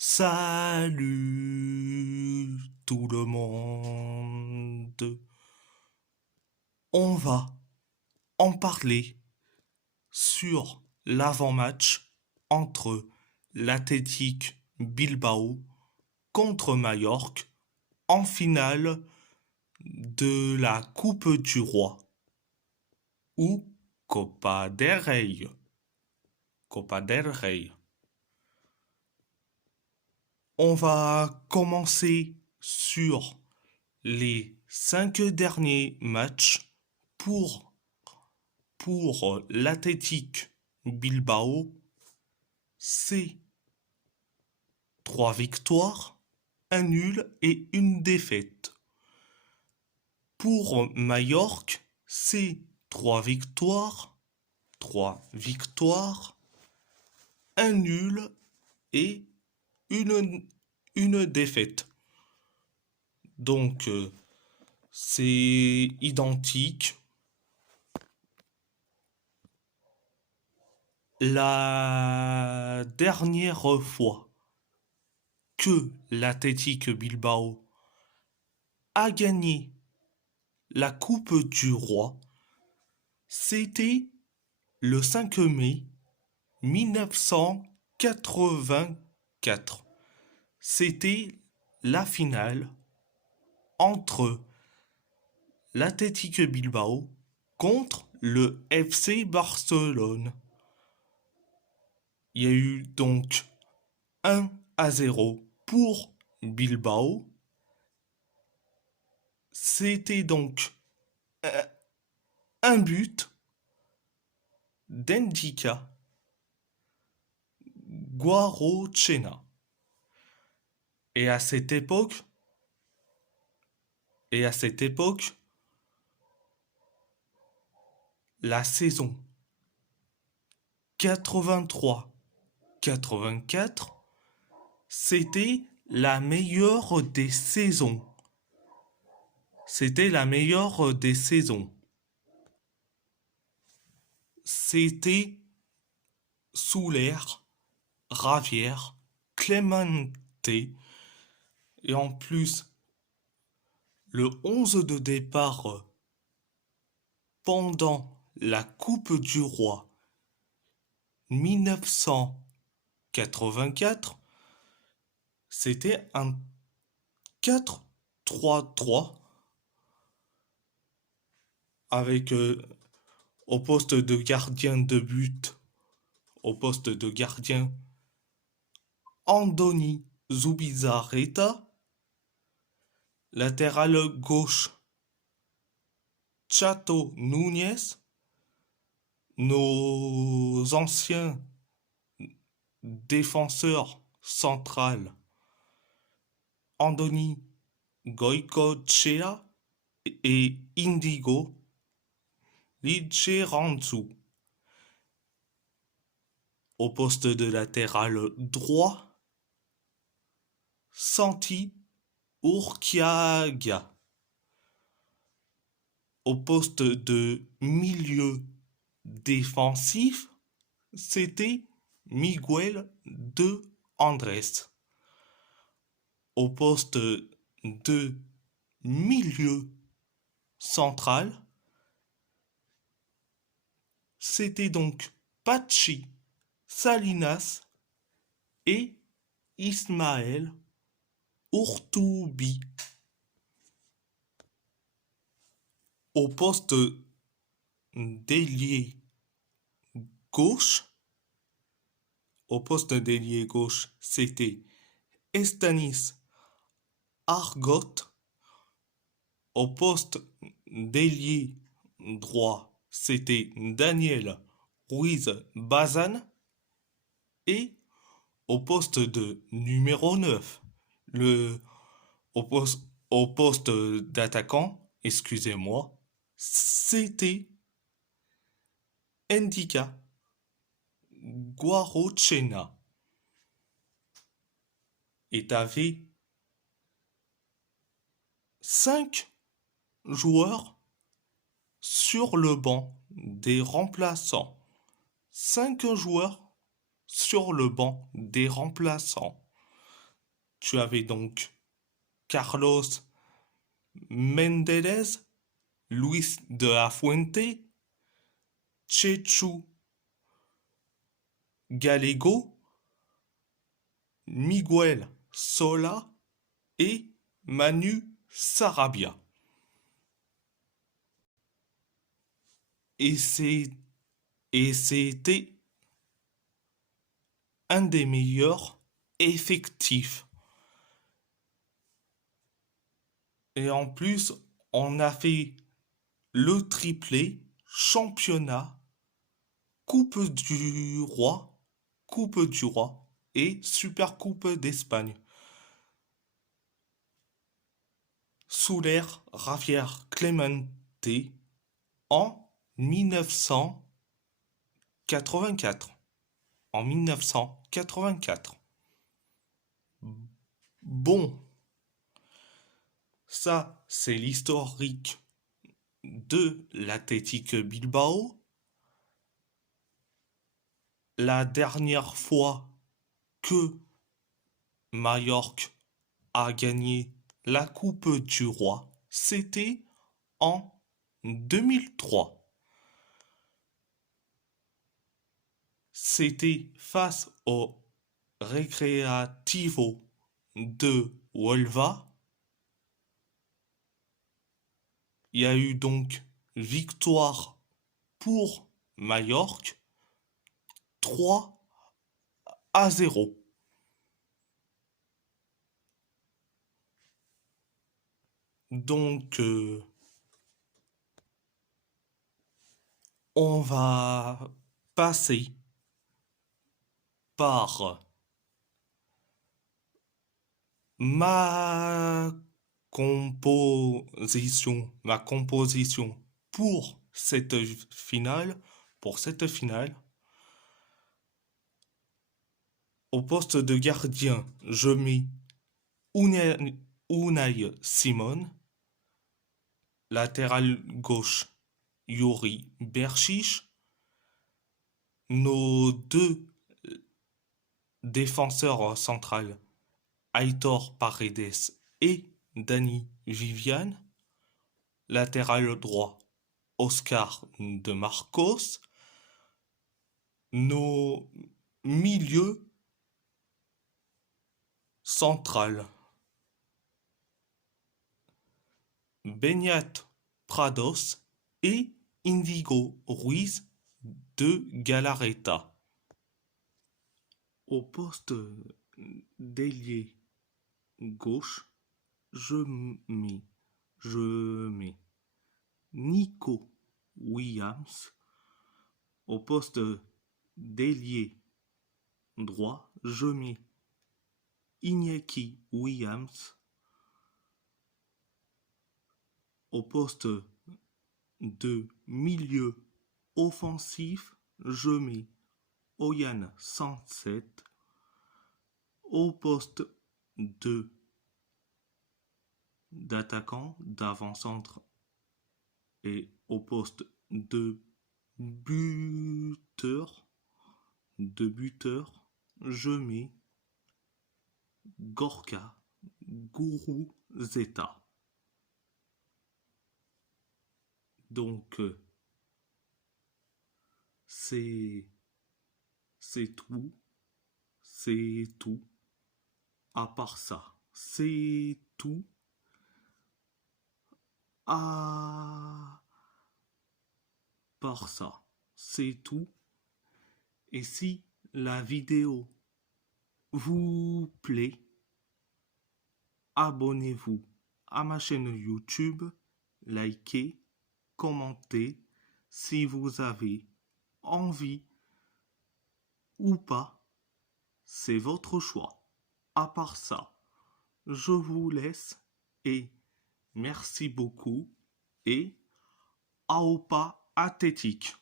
Salut tout le monde. On va en parler sur l'avant-match entre l'Athletic Bilbao contre Majorque en finale de la Coupe du Roi ou Copa del Rey. Copa del Rey. On va commencer sur les 5 derniers matchs pour, pour l'Athletic Bilbao. C'est 3 victoires, un nul et une défaite. Pour Majorque, c'est 3 victoires, un nul et une défaite. Donc, c'est identique. La dernière fois que l'Athletic Bilbao a gagné la Coupe du Roi, c'était le 5 mai 1984. C'était la finale entre l'Athletic Bilbao contre le FC Barcelone. Il y a eu donc 1-0 pour Bilbao. C'était donc un but d'Endika Guarochena. Et à cette époque, la saison 83-84, c'était la meilleure des saisons. C'était sous l'ère Ravière, Clemente, et en plus, le 11 de départ pendant la Coupe du Roi 1984, c'était un 4-3-3 avec au poste de gardien de but, Andoni Zubizarreta, latéral gauche Chato Núñez, nos anciens défenseurs centrales Andoni Goicoechea et Indigo Liceranzu. Au poste de latéral droit, Santi Urquiaga. Au poste de milieu défensif, c'était Miguel de Andrés. Au poste de milieu central, c'était donc Pachi Salinas et Ismaël Urtubi. Au poste d'ailier gauche, c'était Estanis Argot. Au poste d'ailier droit, c'était Daniel Ruiz Bazan. Et au poste de numéro 9, au poste d'attaquant, excusez-moi, c'était Endika Guarochena. Et t'avais 5 joueurs sur le banc des remplaçants. 5 joueurs sur le banc des remplaçants. tu avais donc Carlos Menderes, Luis de la Fuente, Chechu Gallego, Miguel Sola et Manu Sarabia. Et c'était un des meilleurs effectifs. Et en plus, on a fait le triplé championnat, Coupe du Roi et Super Coupe d'Espagne. Sous l'ère Javier Clemente en 1984. En 1984. Bon, ça c'est l'historique de l'Athletic Bilbao. La dernière fois que Mallorca a gagné la Coupe du Roi, c'était en 2003. C'était face au Recreativo de Huelva. Il y a eu donc victoire pour Mallorca 3-0. Donc, on va passer par ma composition pour cette finale. Au poste de gardien, je mets Unai Simon. Latéral gauche, Yuri Berchiche. Nos deux défenseurs centrales, Aitor Paredes et Dani Vivian. Latéral droit, Oscar de Marcos. Nos milieux centrales, Beñat Prados et Indigo Ruiz de Galarreta. Au poste d'ailier gauche, je mets Nico Williams. Au poste d'ailier droit, je mets Iñaki Williams. Au poste de milieu offensif, je mets Oyan Sanset. Au poste d'attaquant, d'avant-centre et au poste de buteur, je mets Gorka Guruzeta. Donc c'est tout, à part ça, c'est tout, à part ça, c'est tout. Et si la vidéo vous plaît, abonnez-vous à ma chaîne YouTube, likez, commentez si vous avez envie ou pas, c'est votre choix. À part ça, je vous laisse et merci beaucoup et Aopa Athétique.